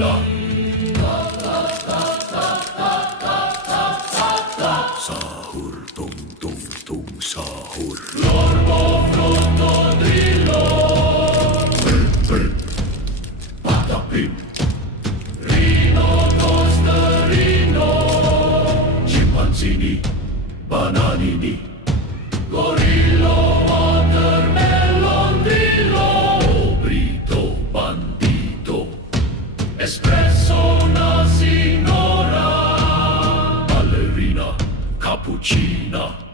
gorilla. Sahur, tung tung tung sahur. Lorbo crocodilo. Patapim. Rhinoceros, Chimpanzini, bananini. Gorillo, watermelon, grillo. Brito, bandito. Espresso, una signora. Ballerina, cappuccina.